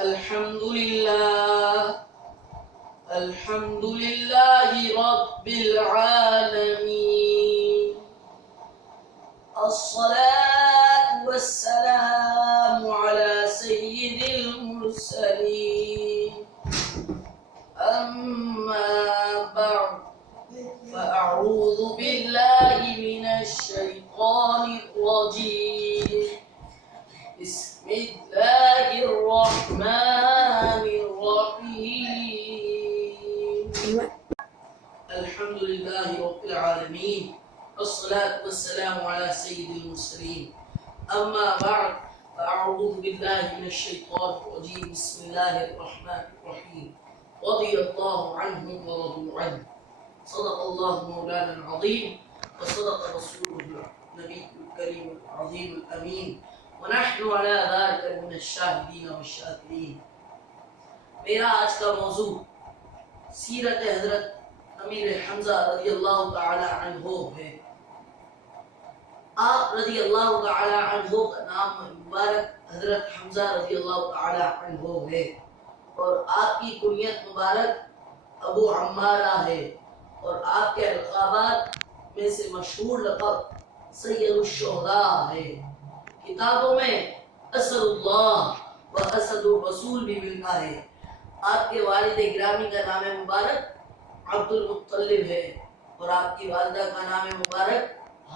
الحمد لله رب العالمين. الصلاة والسلام على سيد المرسلين. أما بعد فأعوذ بالله من الشيطان الرجيم. بسم الله الرحمن الرحيم. الحمد لله رب العالمين، والصلاة والسلام على سيد المرسلين. أما بعد فأعوذ بالله من الشيطان الرجيم. بسم الله الرحمن الرحيم. رضي الله عنهم ورضوا عنه. صدق الله مولانا العظيم، وصدق رسوله النبي الكريم العظيم الأمين، ونحن على ذلك من الشاهدين والشاكرين. میرا آج کا موضوع سیرت حضرت امیر حمزہ رضی اللہ تعالی عنہ ہے. آپ رضی اللہ تعالی عنہ کا نام مبارک حضرت حمزہ رضی اللہ تعالی عنہ ہے، اور آپ کی کنیت مبارک ابو عمارہ ہے، اور آپ کے القابات میں سے مشہور لقب سید الشہداء ہے. کتابوں میں اسد اللہ و اسد الرسول بھی ملتا ہے. آپ کے والد گرامی کا نام مبارک عبد المطلب ہے، اور آپ کی والدہ کا نام مبارک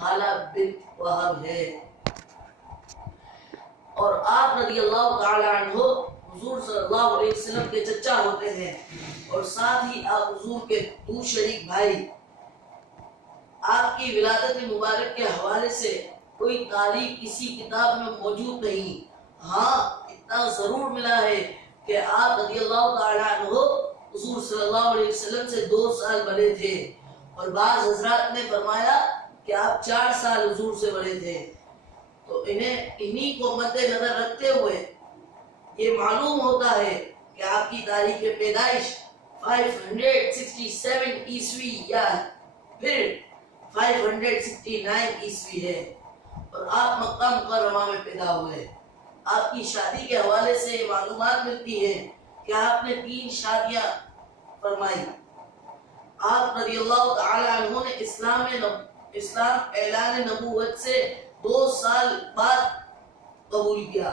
حالہ بنت وہب ہے. اور آپ رضی اللہ تعالی عنہ حضور صلی اللہ علیہ وسلم کے چچا ہوتے ہیں، اور ساتھ ہی آپ حضور کے دو شریک بھائی. آپ کی ولادت مبارک کے حوالے سے کوئی تاریخ کسی کتاب میں موجود نہیں. ہاں اتنا ضرور ملا ہے کہ آپ رضی اللہ تعالی عنہ حضور صلی اللہ علیہ وسلم سے 2 سال بڑے تھے، اور بعض حضرات نے فرمایا کہ آپ 4 سال حضور سے بڑے تھے. تو انہی کو مد نظر رکھتے ہوئے یہ معلوم ہوتا ہے کہ آپ کی تاریخ پیدائش 567 عیسوی یا پھر 569 عیسوی ہے، اور آپ مکہ مکرمہ میں پیدا ہوئے. آپ کی شادی کے حوالے سے معلومات ملتی ہے کہ آپ نے 3 شادیاں فرمائی. آپ رضی اللہ تعالی عنہ نے اسلام اعلان نبوت سے 2 سال بعد قبول کیا.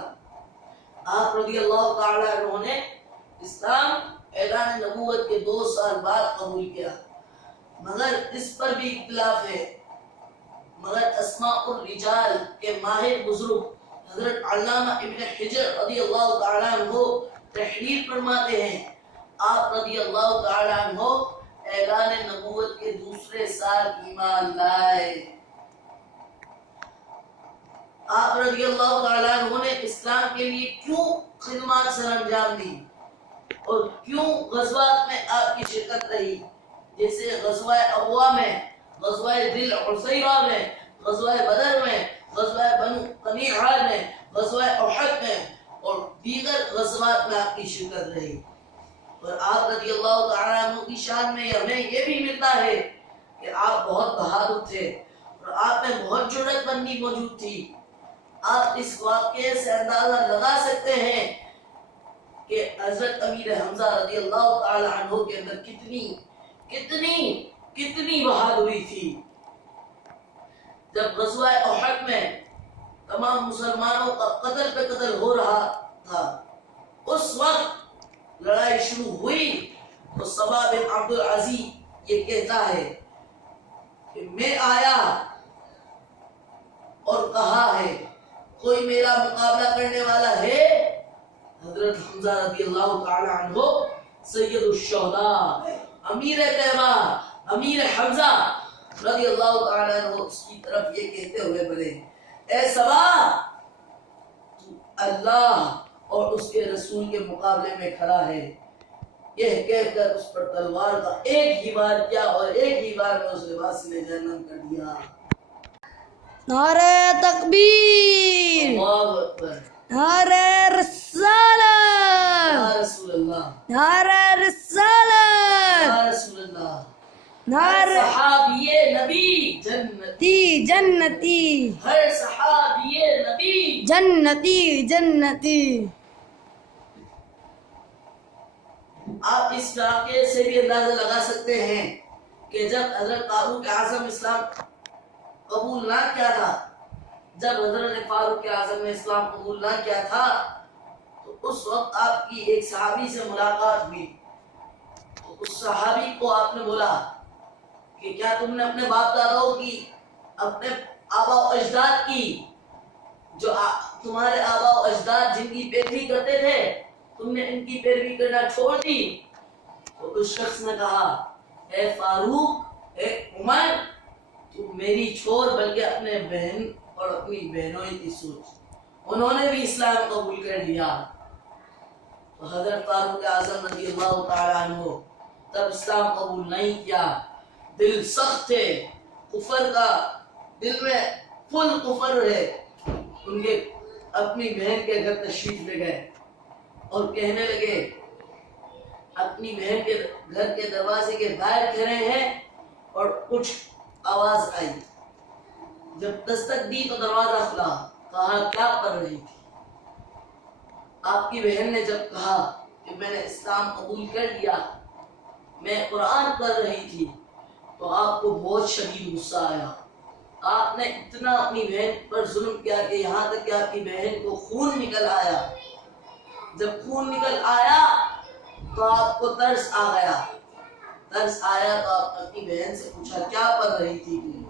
آپ رضی اللہ تعالی عنہ نے اسلام اعلان نبوت کے 2 سال بعد قبول کیا. مگر اس پر بھی اختلاف ہے. مگر اسماء الرجال کے ماہر بزرگ حضرت علامہ ابن حجر رضی اللہ تعالی عنہ تحریر فرماتے ہیں، آپ رضی اللہ تعالی عنہ اعلان نبوت کے 2 سال ایمان لائے. آپ رضی اللہ تعالی عنہ نے اسلام کے لیے کیوں خدمات سر انجام دی، اور کیوں غزوات میں آپ کی شرکت رہی، جیسے غزوہ ابوا میں، غزوہ ذی العسیرہ میں، غزوہ بدر میں، غزوہ بنو قنیعہ میں، غزوہ احد میں، اور دیگر غزوات میں آپ کی شرکت رہی. اور آپ رضی اللہ تعالی عنہ کی شان میں ہمیں یہ بھی ملتا ہے کہ آپ بہت بہادر تھے، اور آپ میں بہت جرأت مندی موجود تھی. آپ اس واقعے سے اندازہ لگا سکتے ہیں کہ حضرت امیر حمزہ رضی اللہ تعالی عنہ کے اندر کتنی بہادری تھی. جب غزوہ احد میں تمام مسلمانوں کا قتل پہ قتل ہو رہا تھا، اس وقت لڑائی شروع ہوئی تو صبا بن عبد العزیز یہ کہتا ہے کہ میں آیا اور کہا ہے کوئی میرا مقابلہ کرنے والا ہے. حضرت حمزہ رضی اللہ تعالی عنہ سید الشہداء امیر طیبہ امیر حمزہ رضی اللہ تعالی عنہ اس کی طرف یہ کہتے ہوئے بولے، اے صبا تو اللہ اور اس کے رسول کے مقابلے میں کھڑا ہے. یہ کہہ کر اس پر تلوار کا ایک ہی وار کیا، اور ایک ہی وار میں اس لباس نے جہنم کر دیا. نعرہ تکبیر، اللہ اکبر، نعرہ رسالت، یا رسول اللہ، نعرہ رسالت، یا رسول اللہ. نعرہ صحابی نبی جنتی، جنتی، ہر صحابی نبی جنتی جنتی. آپ اس واقعے سے بھی اندازہ لگا سکتے ہیں کہ جب حضرت فاروق اعظم اسلام قبول نہ کیا تھا، جب حضرت فاروق اعظم نے اسلام قبول نہ کیا تھا تو اس وقت آپ کی ایک صحابی سے ملاقات ہوئی. تو اس صحابی کو آپ نے بولا کہ کیا تم نے اپنے باپ داداؤں کی، اپنے آبا و اجداد کی، جو تمہارے آبا و اجداد جن کی پیروی کرتے تھے، تم نے ان کی پیروی کرنا چھوڑ دی؟ تو اس شخص نے کہا اے فاروق، اے عمر، تم میری چھوڑ بلکہ اپنے بہن اور اپنی بہنوں کی سوچ. انہوں نے بھی اسلام قبول کر لیا. تو حضرت فاروق اعظم رضی اللہ تعالیٰ عنہ تب اسلام قبول نہیں کیا، دل سخت تھے، کفر کا دل میں فل کفر ہے. ان کے اپنی بہن کے گھر تشریف لے گئے اور کہنے لگے، اپنی بہن کے گھر کے دروازے کے باہر کھڑے ہیں اور کچھ آواز آئی. جب دستک دی تو دروازہ کھلا. کہا کیا پڑھ رہی تھی؟ آپ کی بہن نے جب کہا کہ میں نے اسلام قبول کر لیا، میں قرآن پڑھ رہی تھی، تو آپ کو بہت شدید غصہ آیا. آپ نے اتنا اپنی بہن پر ظلم کیا کہ یہاں تک کہ آپ کی بہن کو خون نکل آیا. جب خون نکل آیا تو آپ کو ترس آ گیا. ترس آیا تو آپ نے اپنی بہن سے پوچھا کیا پڑھ رہی تھی تم؟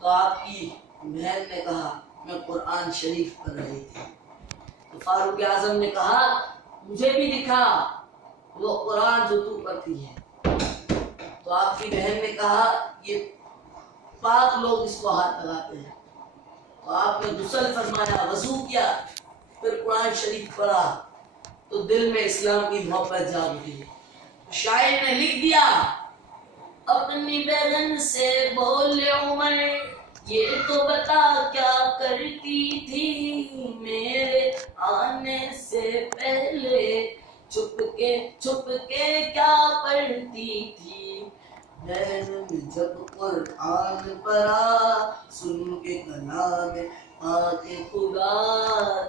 تو آپ کی بہن نے کہا میں قرآن شریف پڑھ رہی تھی. تو فاروق اعظم نے کہا مجھے بھی دکھا وہ قرآن جو تو پڑھتی ہے. تو آپ کی بہن نے کہا یہ پاک لوگ اس کو ہاتھ لگاتے ہیں. تو آپ نے غسل فرمایا، وضو کیا، پھر قرآن شریف پڑھا تو دل میں اسلام کی محبت جاگ اٹھی. شاعر نے لکھ دیا، اپنی بہن سے بولے عمر یہ تو بتا کیا کرتی تھی، میرے آنے سے پہلے چھپ کے کیا پڑھتی تھی. بہن جب قرآن پڑھا سن کے کلام آج خدا،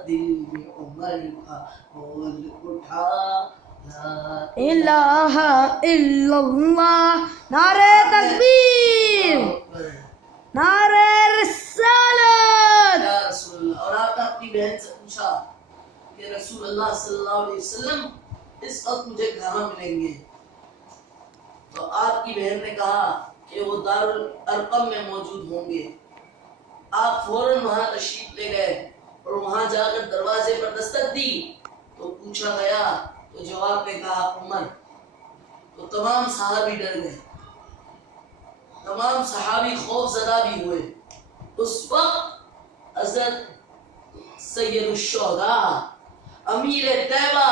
دل میں عمر کا بول اٹھا لا الہ الا اللہ. نعرہ تکبیر، نعرہ رسالت. یا رسول اللہ. اور آپ نے اپنی بہن سے پوچھا کہ رسول اللہ صلی اللہ علیہ وسلم اس وقت مجھے کہاں ملیں گے؟ تو آپ کی بہن نے کہا کہ وہ دارالارقم میں موجود ہوں گے. آپ فوراً وہاں تشریف لے گئے اور وہاں جا کر دروازے پر دستک دی تو پوچھا گیا تو جواب میں کہا عمر. تو تمام صحابی ڈر گئے، تمام صحابی خوف زدہ بھی ہوئے. اس وقت حضرت سید الشہداء امیر طیبہ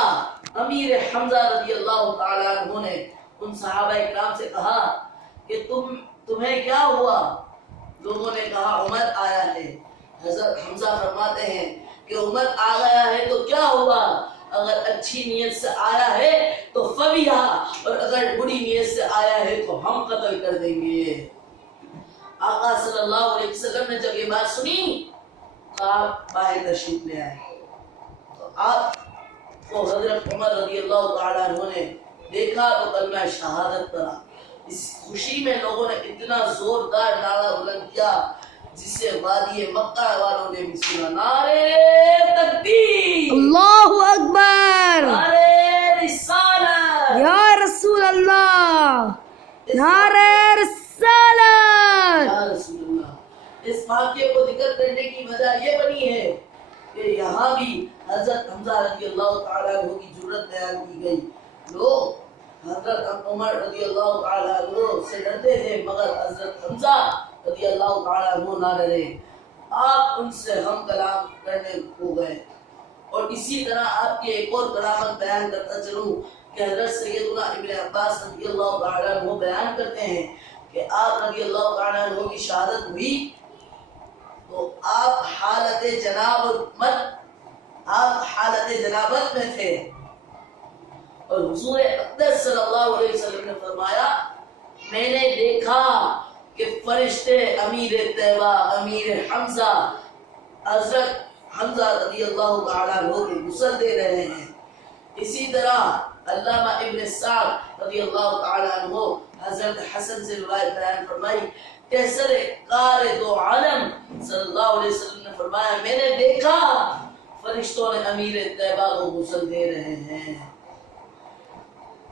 امیر حمزہ رضی اللہ تعالیٰ عنہ نے ان صحابہ اکرام سے کہا کہ تمہیں کیا ہوا؟ لوگوں نے کہا عمر آیا ہے. حضرت حمزہ فرماتے ہیں کہ عمر آ گیا ہے تو کیا ہوا؟ اگر اچھی نیت سے آیا ہے تو فبیہا، اور اگر بری نیت سے آیا ہے تو ہم قتل کر دیں گے. آقا صلی اللہ علیہ وسلم نے جب یہ بات سنی تو آپ باہر تشریف لے آئے. تو آپ کو حضرت عمر رضی اللہ تعالیٰ عنہ نے دیکھا تو کلمہ شہادت پڑھا. اس خوشی میں لوگوں نے اتنا زوردار نعرہ بلند کیا جس سے وادی مکہ والوں نے بھی سنا. نعرہ تکبیر، اللہ اکبر، نعرہ رسالت، یا رسول اللہ، نعرہ رسالت. یا رسول اللہ. اس واقعے کو ذکر کرنے کی وجہ یہ بنی ہے کہ یہاں بھی حضرت حمزہ رضی اللہ تعالیٰ عنہ کی جرت بیان کی گئی. لوگ حضرت عمر رضی اللہ تعالیٰ عنہ سے ڈرتے تھے مگر حضرت حمزہ رضی اللہ تعالیٰ عنہ نہ ڈرے. آپ ان سے ہم کلام کرنے کو گئے. اور اسی طرح آپ کی ایک اور کرامت بیان کرتا چلوں کہ حضرت سیدنا ابن عباس رضی اللہ تعالیٰ عنہ بیان کرتے ہیں کہ آپ رضی اللہ تعالیٰ عنہ کی شہادت ہوئی تو آپ حالت جنابت میں تھے اور حضور اقدس صلی اللہ علیہ وسلم نے فرمایا میں نے دیکھا کہ فرشتے امیر طیبہ امیر حمزہ حضرت حمزہ رضی اللہ تعالیٰ عنہ کو غسل دے رہے ہیں. اسی طرح علامہ ابن سعد رضی اللہ تعالی عنہ حضرت حسن سے روایت بیان فرمائی کہ سرکار دو عالم صلی اللہ علیہ وسلم نے فرمایا میں نے دیکھا فرشتوں نے امیر طیبہ کو غسل دے رہے ہیں.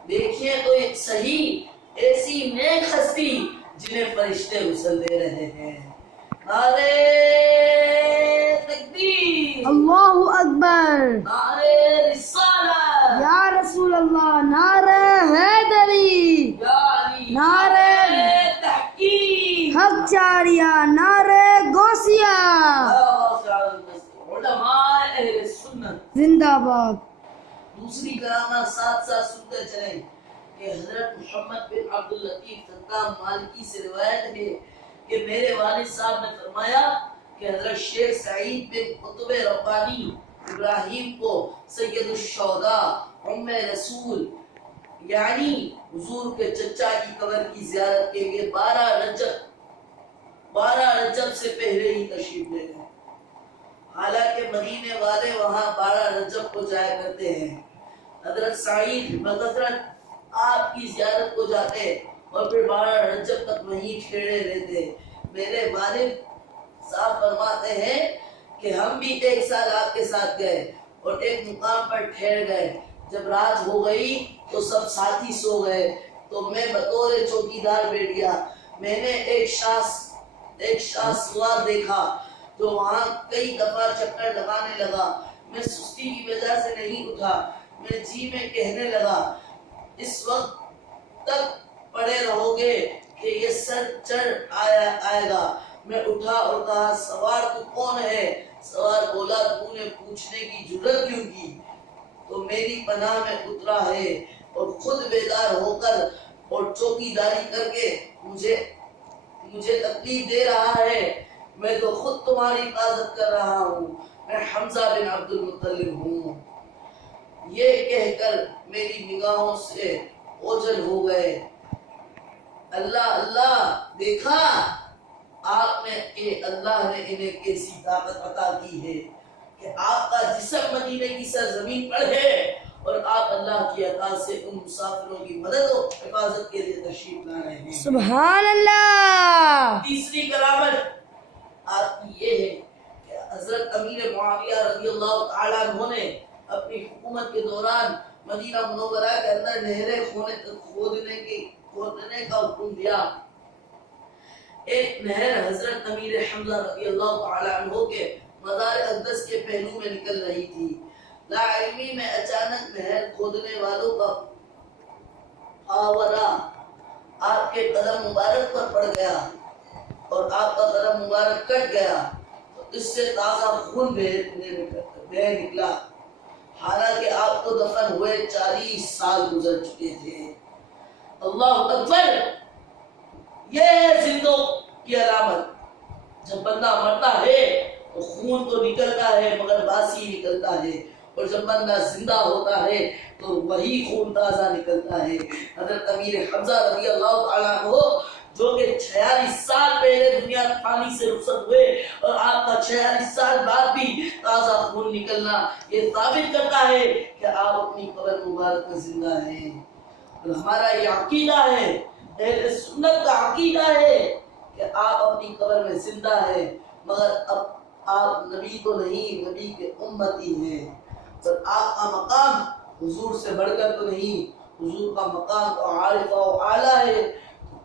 دیکھیں تو ایک صحیح ایسی نیک ہستی جنہیں فرشتے غسل دے رہے ہیں. نعرہ تکبیر، اللہ اکبر، نعرہ رسالت، یا رسول اللہ، نعرہ حیدری، یا علی، نعرہ تحقیق، حق چاریہ، نعرہ غوثیہ، علماء اہل سنت زندہ باد. دوسری کرامت ساتھ ساتھ سنتے چلیں کہ حضرت محمد بن عبد اللطیف فتام مالکی سے روایت ہے کہ میرے والد صاحب نے فرمایا کہ حضرت شیخ سعید بن قطب ربانی ابراہیم کو سید الشہداء ام رسول یعنی حضور کے چچا کی قبر کی زیارت کے لیے 12 رجب سے پہلے ہی تشریف لے گئے. حالانکہ مدینے والے وہاں 12 رجب کو جایا کرتے ہیں. حضرت سعید بکثرت آپ کی زیارت کو جاتے اور پھر 12 رجب تک وہیں ٹھہرے رہتے. میرے والد صاحب فرماتے ہیں کہ ہم بھی ایک سال آپ کے ساتھ گئے اور ایک مقام پر ٹھہر گئے. جب رات ہو گئی تو سب ساتھی سو گئے تو میں بطور چوکیدار بیٹھ گیا. میں نے ایک شاہ سوار دیکھا جو وہاں کئی دفعہ چکر لگانے لگا. میں سستی کی وجہ سے نہیں اٹھا. میں جی میں کہنے لگا اس وقت تک پڑے رہو گے کہ یہ سر چڑھ آئے گا. میں اٹھا اور کہا سوار تو کون ہے؟ سوار بولا تو نے پوچھنے کی جرت کیوں کی؟ تو میری پناہ میں اترا ہے اور خود بیدار ہو کر اور چوکیداری کر کے مجھے تکلیف دے رہا ہے. میں تو خود تمہاری حفاظت کر رہا ہوں. میں حمزہ بن عبد المطلب ہوں. یہ کہہ کر میری نگاہوں سے اوجھل ہو گئے. اللہ اللہ، دیکھا آپ نے کہ اللہ نے انہیں کیسی طاقت عطا کی ہے کہ آپ کا جسم مدینے کی سرزمین پر ہے اور آپ اللہ کی عطا سے ان مسافروں کی مدد و حفاظت کے لیے تشریف لا رہے ہیں. سبحان اللہ. تیسری کرامت آپ کی یہ ہے کہ حضرت امیر معاویہ رضی اللہ تعالیٰ عنہ نے اپنی حکومت کے دوران مدینہ منورہ کے اندر نہریں کھودنے کا حکم دیا. ایک نہر حضرت امیر حمزہ رضی اللہ تعالیٰ عنہ کے مزار اقدس کے پہلو میں نکل رہی تھی. لا علمی میں اچانک نہر کھودنے والوں کا آورا آپ کے قدم مبارک پر پڑ گیا اور آپ کا قدم مبارک کٹ گیا تو اس سے تازہ خون بہہ نکلا. حالانکہ آپ کو دفن ہوئے 40 سال گزر چکے تھے. اللہ اکبر. یہ زندوں کی علامت. جب بندہ مرتا ہے تو خون تو نکلتا ہے مگر باسی نکلتا ہے اور جب بندہ زندہ ہوتا ہے تو وہی خون تازہ نکلتا ہے. حضرت امیر حمزہ رضی اللہ تعالیٰ عنہ جو کہ 46 سال پہلے دنیا فانی سے رخصت ہوئے اور آپ کا 46 سال بعد بھی تازہ خون نکلنا یہ ثابت کرتا ہے کہ آپ اپنی قبر مبارک میں زندہ ہیں. اور ہمارا یہ عقیدہ ہے، اہل سنت کا عقیدہ ہے کہ آپ اپنی قبر میں زندہ ہیں مگر اب آپ نبی تو نہیں، نبی کے امتی ہیں. اور آپ کا مقام حضور سے بڑھ کر تو نہیں، حضور کا مقام تو عارف و اعلیٰ ہے.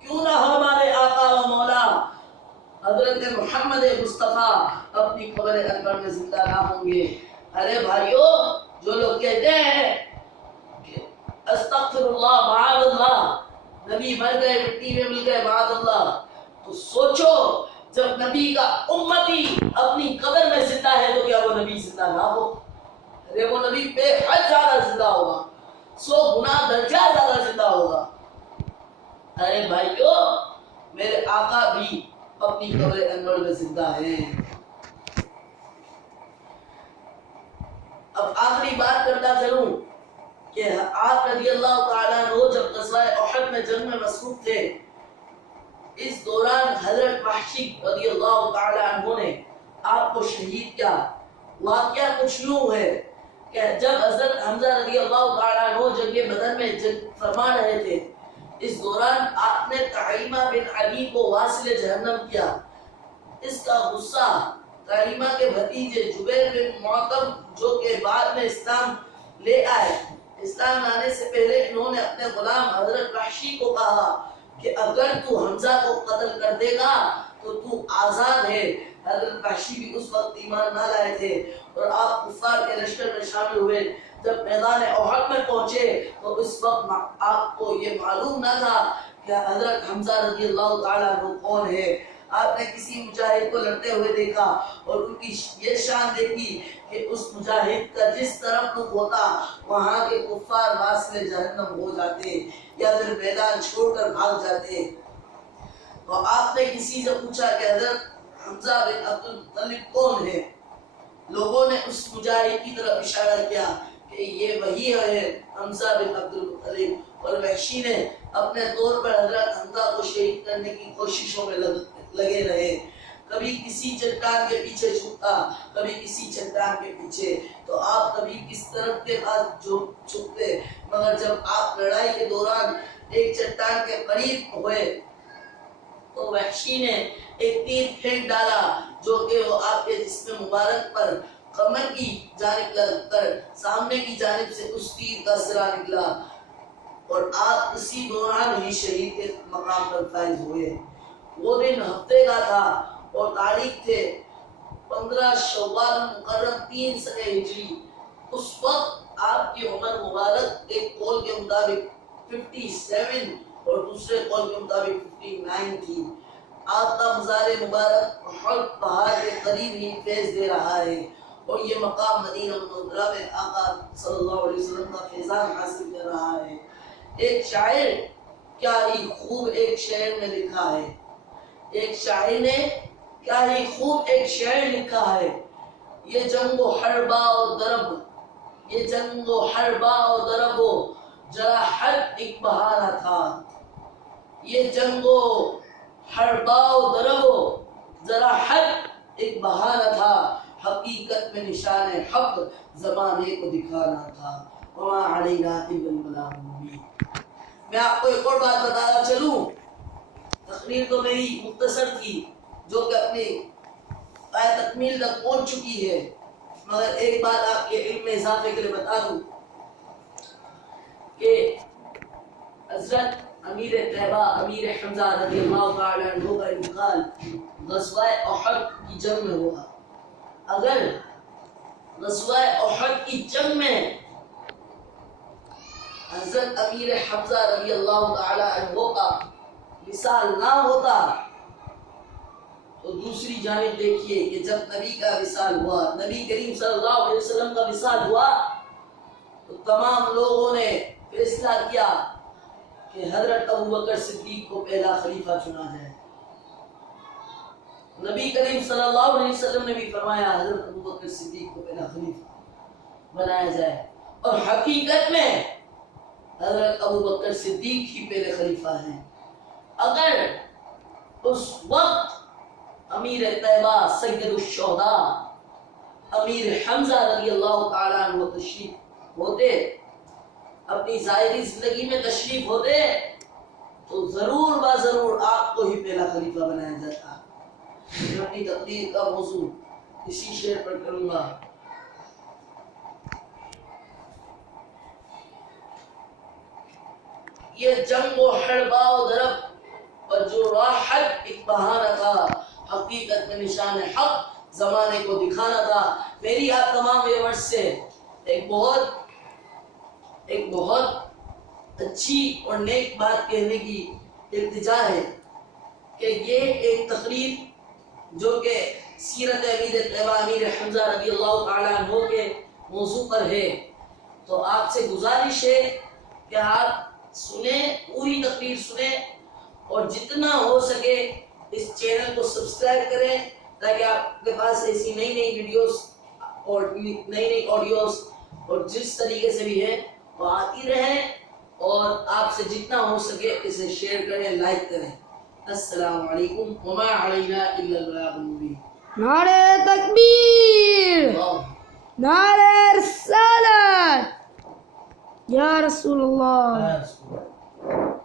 کیوں نہ ہمارے آقا و مولا حضرت محمد مصطفیٰ اپنی قبر انور میں زندہ نہ ہوں گے؟ ارے بھائیو، جو لوگ کہتے ہیں کہ استغفر اللہ معاذ اللہ، نبی مر گئے مٹی میں مل گئے معاذ اللہ، تو سوچو جب نبی کا امتی اپنی قبر میں زندہ ہے تو کیا وہ نبی زندہ نہ ہو؟ ارے وہ نبی بے حد زیادہ زندہ ہوگا، 100 گنا درجہ زیادہ زندہ ہوگا. ارے بھائیو، میرے آقا بھی اپنی قبر انور میں زندہ ہیں. اب آخری بات کرتا چلوں کہ آپ رضی اللہ تعالیٰ عنہ جب غزوہ احد میں جنگ میں مصروف تھے، اس دوران حضرت وحشی رضی اللہ تعالیٰ عنہ نے آپ کو شہید کیا. واقعہ کچھ یوں ہے کہ جب حضرت حمزہ رضی اللہ تعالیٰ عنہ جنگ بدر میں فرما رہے تھے، اس دوران آپ نے طعیمہ بن علی کو واصل جہنم کیا۔ اس کا غصہ طعیمہ کے بھتیجے جبیر بن معطم جو کہ بعد میں اسلام لے آئے، اسلام لانے سے پہلے انہوں نے اپنے غلام حضرت وحشی کو کہا کہ اگر تو حمزہ کو قتل کر دے گا تو آزاد ہے۔ حضرت وحشی بھی اس وقت ایمان نہ لائے تھے اور آپ کفار کے لشکر میں شامل ہوئے۔ جب میدان احد میں پہنچے تو اس وقت آپ کو یہ معلوم نہ تھا کہ حضرت حمزہ رضی اللہ تعالیٰ عنہ کون ہے۔ آپ نے کسی مجاہد کو لڑتے ہوئے دیکھا اور ان کی یہ شان دیکھی کہ اس مجاہد کا جس طرف رخ ہوتا وہاں کے کفار واصل جہنم ہو جاتے یا پھر میدان چھوڑ کر بھاگ جاتے۔ تو آپ نے کسی سے پوچھا کہ حضرت حمزہ بن عبد المطلب کون ہے؟ لوگوں نے اس مجاہد کی طرف اشارہ کیا کہ یہ وہی ہے حمزہ بن عبد المطلب، اور وحشی نے اپنے طور پر حضرت حمزہ کو شہید کرنے کی کوششوں میں لگے رہے۔ کبھی کسی چٹان کے پیچھے چھپتا، کبھی کسی چٹان کے پیچھے، تو آپ کبھی کس طرف کے پاس چھپتے، مگر جب آپ لڑائی کے دوران ایک چٹان کے قریب ہوئے تو وحشی نے ایک تیر پھینک ڈالا جو کہ وہ آپ کے جسم مبارک پر کمر کی جانب لگ کر سامنے کی جانب سے اس تیر کا سرا نکلا اور آپ اسی دوران ہی شہید کے مقام پر فائز ہوئے۔ وہ دن ہفتے کا تھا اور تاریخ تھے 15 شوال مقرم 3 سنہ ہجری۔ اس وقت آپ کی عمر مبارک ایک قول کے مطابق 57 اور دوسرے قول کے مطابق 59 تھی۔ آپ کا مزار مبارک احد پہاڑ کے قریب ہی فیض دے رہا ہے اور یہ مقام مدینہ منورہ میں آقا صلی اللہ علیہ وسلم کا فیضان حاصل کر رہا ہے۔ ایک شاعر کیا ہی خوب ایک شعر میں لکھا ہے، ایک شاعر نے کیا ہی خوب ایک شعر لکھا ہے، یہ جنگ و حربہ و درب، یہ جنگ و حربہ و درب و جراحت ایک بہارا تھا، یہ جنگ و حربہ و درب و جراحت ایک بہارا تھا، حقیقت میں نشان حق زمانے کو دکھانا تھا، وما علینا الا البلاغ المبین۔ میں آپ کو ایک اور بات بتانا چلوں، تقریر تو میری مختصر تھی جو کہ اپنی تکمیل تک پہنچ چکی ہے، مگر ایک بات آپ کے علم میں اضافے کے لیے بتا دوں کہ حضرت امیر طیبہ امیر حمزہ رضی اللہ تعالی عنہ کا انتقال غزوہ احد کی جنگ میں ہوا۔ اگر غزوہ احد کی جنگ میں حضرت امیر حمزہ رضی اللہ تعالی عنہ کا وصال نہ ہوتا تو دوسری جانب دیکھیے کہ جب نبی کا وصال ہوا، نبی کریم صلی اللہ علیہ وسلم کا وصال ہوا تو تمام لوگوں نے فیصلہ کیا کہ حضرت ابوبکر صدیق کو پہلا خلیفہ چنا جائے۔ نبی کریم صلی اللہ علیہ وسلم نے بھی فرمایا حضرت ابوبکر صدیق کو پہلا خلیفہ بنایا جائے، اور حقیقت میں حضرت ابوبکر صدیق ہی پہلے خلیفہ ہیں۔ اگر اس وقت امیر طیبہ سید الشہداء امیر حمزہ رضی اللہ تعالیٰ عنہ تشریف ہوتے، اپنی ظاہری زندگی میں تشریف ہوتے، تو ضرور ضرور آپ کو ہی پہلا خلیفہ بنایا جاتا۔ میں اپنی تقریر کا موضوع اسی شعر پر کروں گا۔ یہ جنگ و حربہ و درب اور جو راحت ایک بہانہ تھا، حقیقت میں نشان حق زمانے کو دکھانا تھا۔ میری آپ تمام ویورز سے ایک بہت اچھی اور نیک بات کہنے کی التجا ہے کہ یہ ایک تقریر جو کہ سیرت امیر طیبہ امیر حمزہ رضی اللہ تعالیٰ عنہ کے موضوع پر ہے، تو آپ سے گزارش ہے کہ آپ سنیں، پوری تقریر سنیں اور جتنا ہو سکے اس چینل کو سبسکرائب کریں تاکہ آپ کے پاس ایسی نئی ویڈیوز اور نئی آڈیوز اور جس طریقے سے بھی ہے وہ آتی رہیں، اور آپ سے جتنا ہو سکے اسے شیئر کریں، لائک کریں۔ السلام علیکم وما علینا الا البلاغ المبین۔ نعرہ تکبیر! اللہ نعرہ رسالت یا رسول اللہ. یا رسول اللہ.